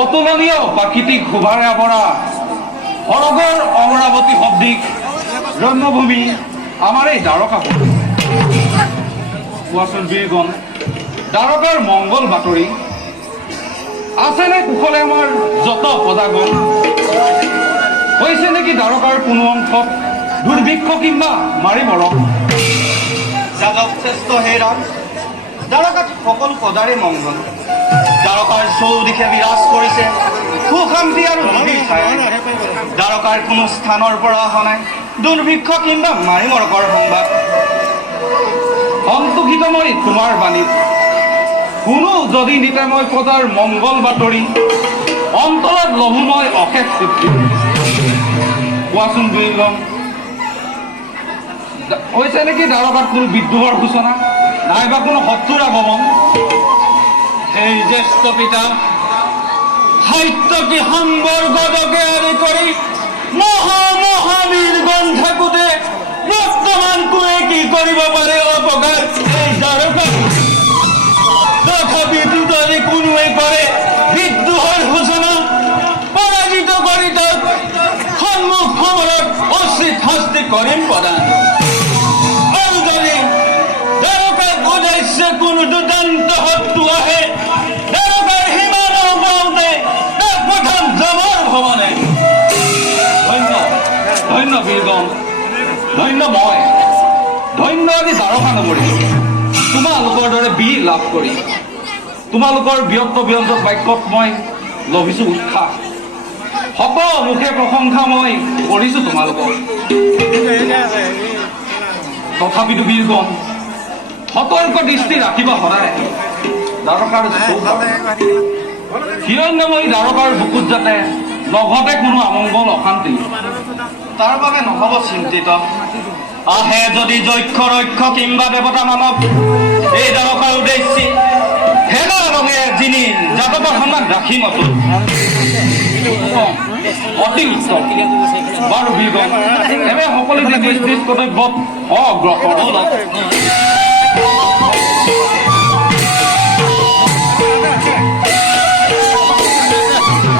অতুলনীয় প্ৰাকৃতিক শোভাৰে আৱৰা সৰগৰ অমৰাৱতী শব্দিক জন্মভূমি আমাৰ এই দ্বাৰকাপুৰ। কোৱাচোন বীৰগণ, দ্বাৰকাৰ মংগল বাতৰি আছেনে কুশলে আমাৰ যত প্ৰজাগণ? হৈছে নেকি দ্বাৰকাৰ কোনো অংশত দুৰ্ভিক্ষ কিম্বা মাৰি মৰক? যাদৱ শ্ৰেষ্ঠ হে ৰাম, দ্বাৰকাত সকলো পদাৰে মংগল। দ্বাৰকাৰ চৌদিশে বিৰাজ কৰিছে সুখ শান্তি আৰু নিবিড় ছায়া। দ্বাৰকাৰ কোনো স্থানৰ পৰা অহা নাই দুৰ্ভিক্ষ কিম্বা মাৰি মৰকৰ সংবাদ। সন্তোষিত মই তোমাৰ বাণীত, শুনো যদি নিতে মই প্ৰজাৰ মংগল বাতৰি, অন্তৰত লভো মই অশেষ তৃপ্তি। কোৱাচোন বীৰগণ, হৈছে নেকি দ্বাৰকাত কোনো বিদ্ৰোহৰ সূচনা, নাইবা কোনো শত্ৰুৰ আগমন? এই জ্যেষ্ঠ পিতা, সাহিত্য কি সম্বৰ্গকে আদি কৰি মহাবীৰগণ থাকোঁতে বৰ্তমান কোনে কি কৰিব পাৰে অপকাৰ এই দ্বাৰকা? তথাপিতো যদি কোনোৱে কৰে বিদ্ৰোহৰ সূচনা, পৰাজিত কৰি তাক সন্মুখ সমৰত উচিত শাস্তি কৰিম প্ৰদান। আৰু যদি দ্বাৰকাত উদ্দেশ্য কোনো দুৰ্দান্ত শত্ৰু আহে, দ্বাৰকাৰ সীমানা পাওঁতে তাক প্ৰথম জমৰ ভ্ৰমণে। ধন্য ধন্য বীৰগণ, ধন্য মই, ধন্য আজি দ্বাৰকা নগৰী তোমালোকৰ দৰে বীৰ লাভ কৰি। তোমালোকৰ ব্যক্ত ব্যঞ্জক বাক্যত মই লভিছো উৎসাহ, সকলো মুখে প্ৰশংসা মই কৰিছো তোমালোকৰ। তথাপিতো বীৰগণ, সতৰ্ক দৃষ্টি ৰাখিব সদায় দ্বাৰকাৰ হিৰণ্যময়ী দ্বাৰকাৰ বুকুত যাতে নঘটে কোনো অমংগল অশান্তি। তাৰ বাবে নহ'ব চিন্তিত। আহে যদি যক্ষ ৰক্ষ কিম্বা দেৱতা মানৱ এই দ্বাৰকাৰ উদ্দেশ্যি, হেলা ৰঙে যিনি জাতকৰ সন্মান ৰাখি মতো। অতি উত্তম। বাৰু বীৰগণ, এনে সকলো নিজ নিজ কৰ্তব্যত অগ্ৰসৰ।